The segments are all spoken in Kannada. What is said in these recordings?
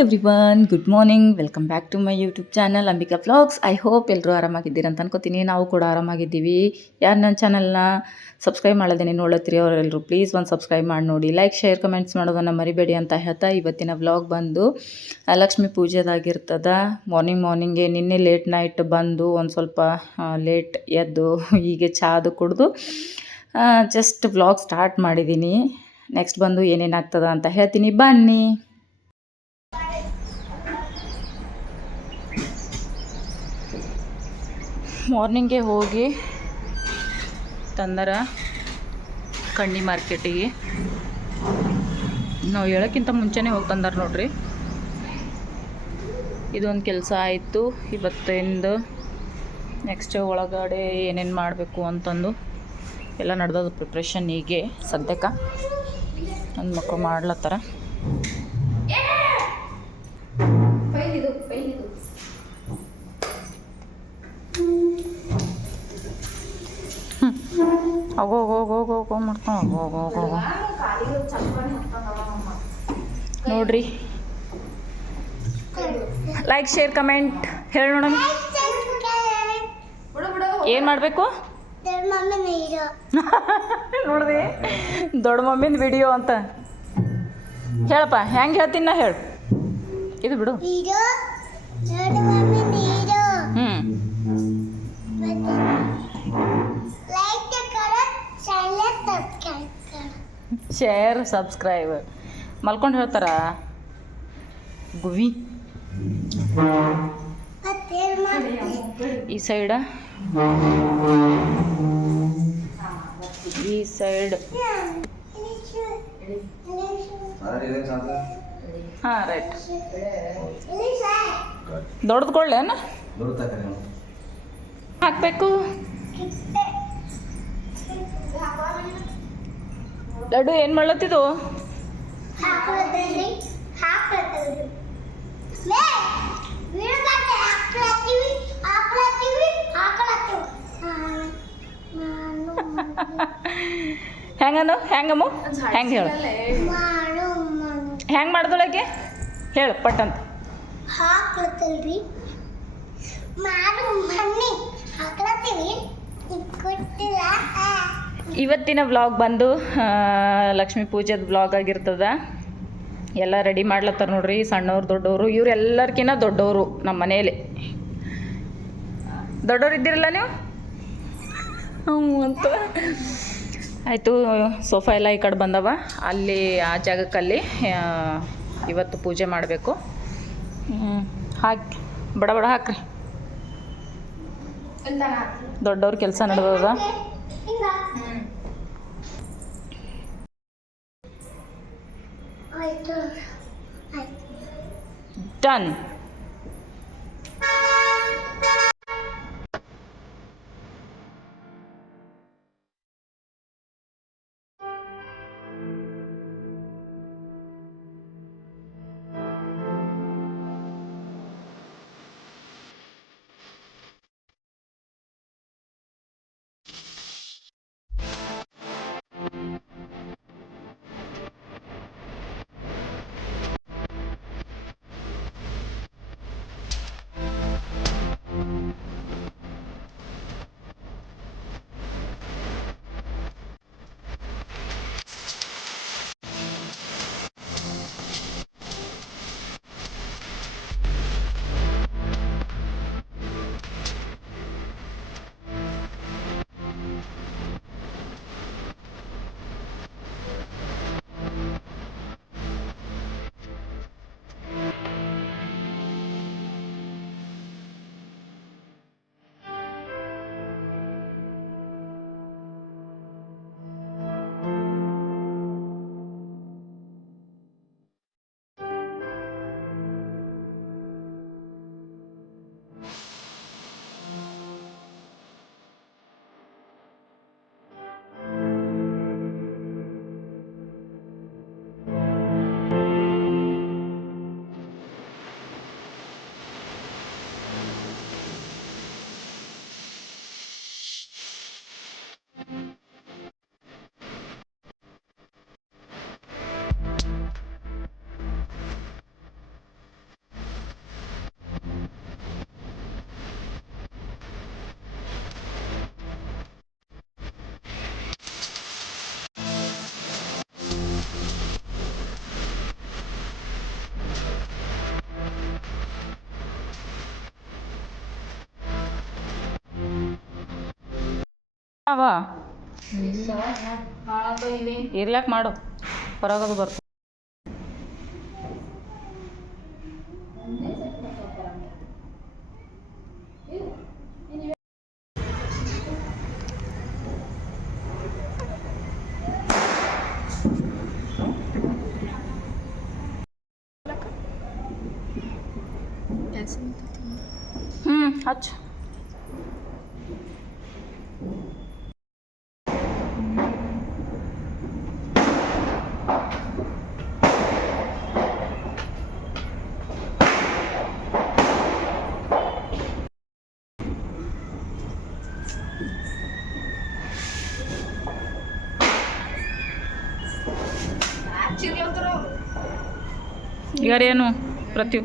Everyone good morning welcome back to my YouTube channel Ambika vlogs I hope ಎಲ್ಲರೂ ಆರಾಮಾಗಿದ್ದೀರಿ ಅಂತ ಅನ್ಕೋತೀನಿ. ನಾವು ಕೂಡ ಆರಾಮಾಗಿದ್ದೀವಿ. ಯಾರು ನನ್ನ ಚಾನಲ್ನ ಸಬ್ಸ್ಕ್ರೈಬ್ ಮಾಡೋದೇನೆ ನೋಡತ್ತೀರಿ ಅವರೆಲ್ಲರೂ ಪ್ಲೀಸ್ ಒಂದು ಸಬ್ಸ್ಕ್ರೈಬ್ ಮಾಡಿ ನೋಡಿ. ಲೈಕ್ ಶೇರ್ ಕಮೆಂಟ್ಸ್ ಮಾಡೋದನ್ನು ಮರಿಬೇಡಿ ಅಂತ ಹೇಳ್ತಾ ಇವತ್ತಿನ ವ್ಲಾಗ್ ಬಂದು ಲಕ್ಷ್ಮಿ ಪೂಜೆದಾಗಿರ್ತದ. ಮಾರ್ನಿಂಗ್ ಮಾರ್ನಿಂಗೇ ನಿನ್ನೆ ಲೇಟ್ ನೈಟ್ ಬಂದು ಒಂದು ಸ್ವಲ್ಪ ಲೇಟ್ ಎದ್ದು ಹೀಗೆ ಚಾದು ಕುಡಿದು ಜಸ್ಟ್ ವ್ಲಾಗ್ ಸ್ಟಾರ್ಟ್ ಮಾಡಿದ್ದೀನಿ ನೆಕ್ಸ್ಟ್ ಬಂದು ಏನೇನಾಗ್ತದ ಅಂತ ಹೇಳ್ತೀನಿ. ಬನ್ನಿ. ಮಾರ್ನಿಂಗೆ ಹೋಗಿ ತಂದರ ಕಣ್ಣಿ ಮಾರ್ಕೆಟಿಗೆ. ನಾವು ಹೇಳೋಕ್ಕಿಂತ ಮುಂಚೆನೇ ಹೋಗಿ ತಂದಾರ ನೋಡ್ರಿ. ಇದೊಂದು ಕೆಲಸ ಆಯಿತು. ಇವತ್ತಿಂದು ನೆಕ್ಸ್ಟ್ ಒಳಗಡೆ ಏನೇನು ಮಾಡಬೇಕು ಅಂತಂದು ಎಲ್ಲ ನಡೆದದ ಪ್ರಿಪ್ರೇಷನ್ ಹೀಗೆ ಸದ್ಯಕ್ಕೆ. ನನ್ನ ಮಕ್ಕಳು ಮಾಡ್ಲತ್ತಾರ. ಹೋಗೋ ಹೋಗೋ ಹೋಗೋ ಹೋಗೋ ಹೋಗೋ ನೋಡ್ರಿ. ಲೈಕ್ ಶೇರ್ ಕಮೆಂಟ್ ಹೇಳಿ ನೋಡೋಣ ಏನು ಮಾಡಬೇಕು? ನೋಡಿದೆ. ದೊಡ್ಡ ಮಮ್ಮಿನ ವಿಡಿಯೋ ಅಂತ. ಹೇಳಪ್ಪ, ಹೆಂಗೆ ಹೇಳ್ತೀನಿ ನಾ ಹೇಳು. ಇದು ಬಿಡು. ಶೇರ್ ಸಬ್ಸ್ಕ್ರೈಬ್ ಮಲ್ಕೊಂಡು ಹೇಳ್ತಾರ? ಗುವಿ? ಈ ಸೈಡ ಈ ಸೈಡ್ ಹಾಂ ರೈಟ್ ದೊಡ್ಡದು ಕೊಡ್ಲೇನ? ಹಾಕಬೇಕು. ಲಡ್ಡು ಏನು ಮಾಡ್ಲತ್ತಿದ್ದು? ಹೆಂಗನು? ಹೆಂಗಮ್ಮ? ಹೆಂಗೆ ಹೇಳು? ಹೆಂಗೆ ಮಾಡ್ದೊಳಗೆ ಹೇಳು ಪಟ್ಟಂತ. ಹಾಕ್ಲತ್ತಲ್ರಿ ಮಾಡು ಮಣ್ಣಿ ಹಾಕ್ಲತ್ತೀವಿ. ಕೊಟ್ಟಿಲ್ಲ. ಇವತ್ತಿನ ವ್ಲಾಗ್ ಬಂದು ಲಕ್ಷ್ಮೀ ಪೂಜೆದ ವ್ಲಾಗ್ ಆಗಿರ್ತದ. ಎಲ್ಲ ರೆಡಿ ಮಾಡ್ಲತ್ತಾರ ನೋಡ್ರಿ ಸಣ್ಣವ್ರು ದೊಡ್ಡವರು ಇವ್ರು ಎಲ್ಲರ್ಕಿನ್ನ ದೊಡ್ಡವರು ನಮ್ಮ ಮನೆಯಲ್ಲಿ ದೊಡ್ಡವ್ರು ಇದ್ದಿರಲ್ಲ ನೀವು? ಹ್ಞೂ ಅಂತ. ಆಯಿತು ಸೋಫಾ ಎಲ್ಲ ಈ ಕಡೆ ಬಂದವ. ಅಲ್ಲಿ ಆ ಜಾಗಕ್ಕಲ್ಲಿ ಇವತ್ತು ಪೂಜೆ ಮಾಡಬೇಕು. ಹಾಕಿ ಬಡ ಬಡ ಹಾಕ್ರಿ. ದೊಡ್ಡವ್ರ ಕೆಲಸ ನಡೆದದ. ಹಿಂಗ ಅವ? ಇರ್ಲಾಕ್ ಮಾಡು. ಹೊರಗದು ಬರ್ತು ಹ್ಞೂ ಹಚ್ಚು. ಯಾರೇನು ಪ್ರತಿ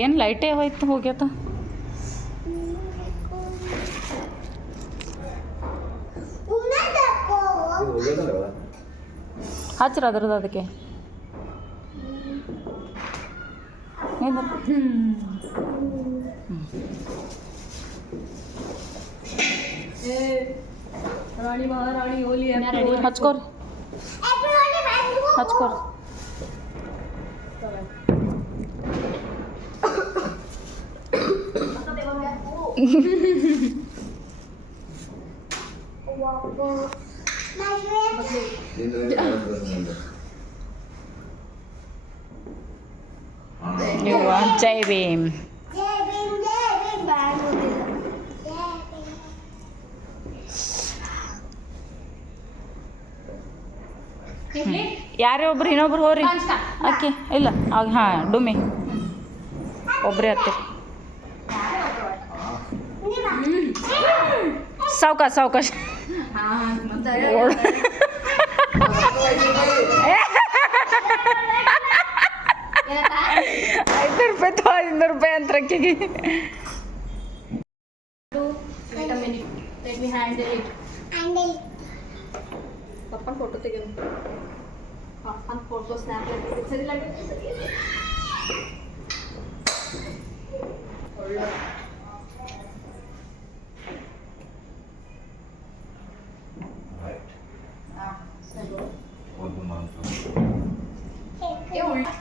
ಏನು ಲೈಟೇ ಹೋಯ್ತು ಹೋಗ್ಯತ? ಹಚ್ರ ಅದ್ರದ್ದು ಅದಕ್ಕೆ. রানী মহারানী হোলি হাজ কর হাজ কর Wow. ನೀವು ಜೈ ಭೀಮ್ ಯಾರೇ ಒಬ್ರು ಇನ್ನೊಬ್ರು ಹೋರಿ ಅಕ್ಕಿ ಇಲ್ಲ ಆಗ ಹಾಂ ಡುಮ್ಮಿ ಒಬ್ಬರೇ ಹತ್ತಿ ಸಾವ್ಕಾಶ ಸಾವ್ಕಾಶ ಓಡ್ ಐನೂರು ರೂಪಾಯಿ ತೋ ಐನೂರು ರೂಪಾಯಿ ಅಂತ ಅಕ್ಕಿಗೆ wait a minute let me handle it ಪಪ್ಪನ photo ತೆಗೆದು ಪಪ್ಪನ ಫೋಟೋ ಸ್ನ್ಯಾಪ್ ಸರಿ ಸರಿ ಒಳ್ಳೆ ಏ ಉಳ್ಳ ಸಮಾಧಾನ ಇದು ಒಟ್ಟು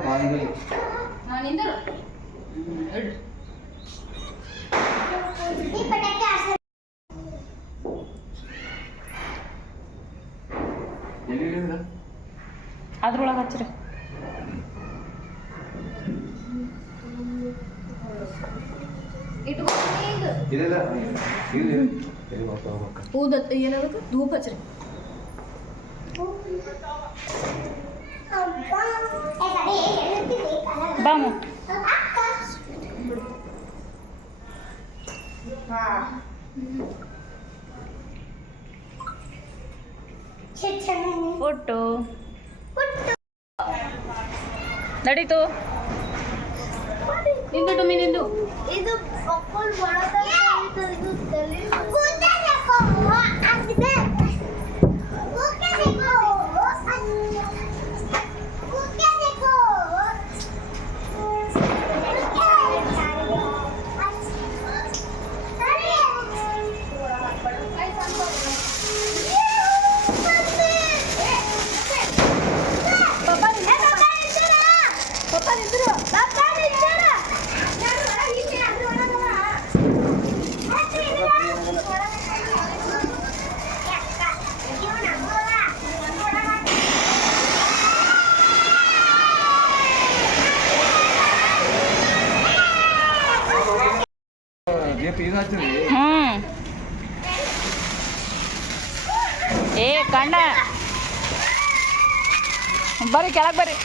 ಬಾಯಿಗೆ ನಾನಿಂದ ಎಲ್ಲಿ ಇಳಿದ? ಅದ್ರೊಳಗೆ ಹಚ್ಚ್ರಿ ಇಟ್ಕೊಂಡು ಈಗ ಇಲ್ಲಿಲ್ಲ ಇಲ್ಲಿ ಎಲ್ಲಿ ಹೋಗ್ತಾ ಹೋಗ್ಬೇಕು ಊದತ್ ಏನಾಗುತ್ತೆ ಧೂಪ ಹಚ್ರಿ ಬಾಮು ಫೋಟೋ ನಡೀತು ನಿಂದು ಟುಮಿ ನಿಂದು ಇದು ಮಕ್ಕಳು ಒಳಗೆ ಇದು ಏ ಕಣ್ಣ ಬರ್ರಿ ಕೆಳಗೆ ಬರ್ರಿ.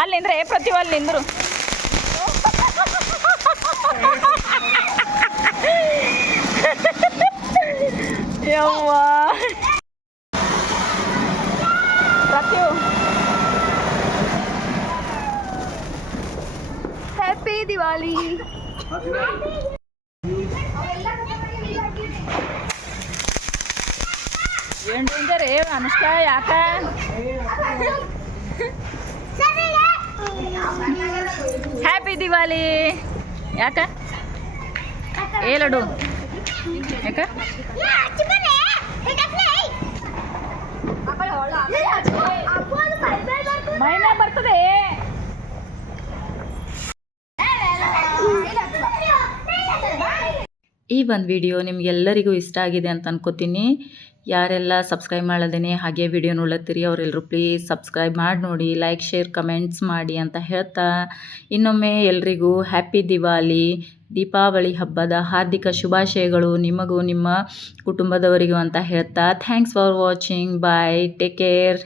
ಅಲ್ಲಿ ನಿಂದ್ರೆ ಏ ಪ್ರತಿಭಾ ಅಲ್ಲಿ ನಿಂದ್ರು. ಏನ್ ಡೇಂಜರ್ ಏ ಅನುಷ್ಕಾ ಯಾಕ? ಹ್ಯಾಪಿ ದಿವಾಲಿ ಯಾಕ? ಏ ಲಡು ಯಾಕ? ಮೈನ ಬರ್ತದೆ. ಈ ಒಂದು ವಿಡಿಯೋ ನಿಮಗೆಲ್ಲರಿಗೂ ಇಷ್ಟ ಆಗಿದೆ ಅಂತ ಅನ್ಕೋತೀನಿ. ಯಾರೆಲ್ಲ ಸಬ್ಸ್ಕ್ರೈಬ್ ಮಾಡದೇನೆ ಹಾಗೆ ವಿಡಿಯೋ ನೋಡ್ಲತ್ತೀರಿ ಅವರೆಲ್ಲರೂ ಪ್ಲೀಸ್ ಸಬ್ಸ್ಕ್ರೈಬ್ ಮಾಡಿ ನೋಡಿ ಲೈಕ್ ಶೇರ್ ಕಮೆಂಟ್ಸ್ ಮಾಡಿ ಅಂತ ಹೇಳ್ತಾ. ಇನ್ನೊಮ್ಮೆ ಎಲ್ರಿಗೂ ಹ್ಯಾಪಿ ದಿವಾಲಿ ದೀಪಾವಳಿ ಹಬ್ಬದ ಹಾರ್ದಿಕ ಶುಭಾಶಯಗಳು ನಿಮಗೂ, ನಿಮ್ಮ ಕುಟುಂಬದವರಿಗೂ ಅಂತ ಹೇಳ್ತಾ. Thanks for watching bye take care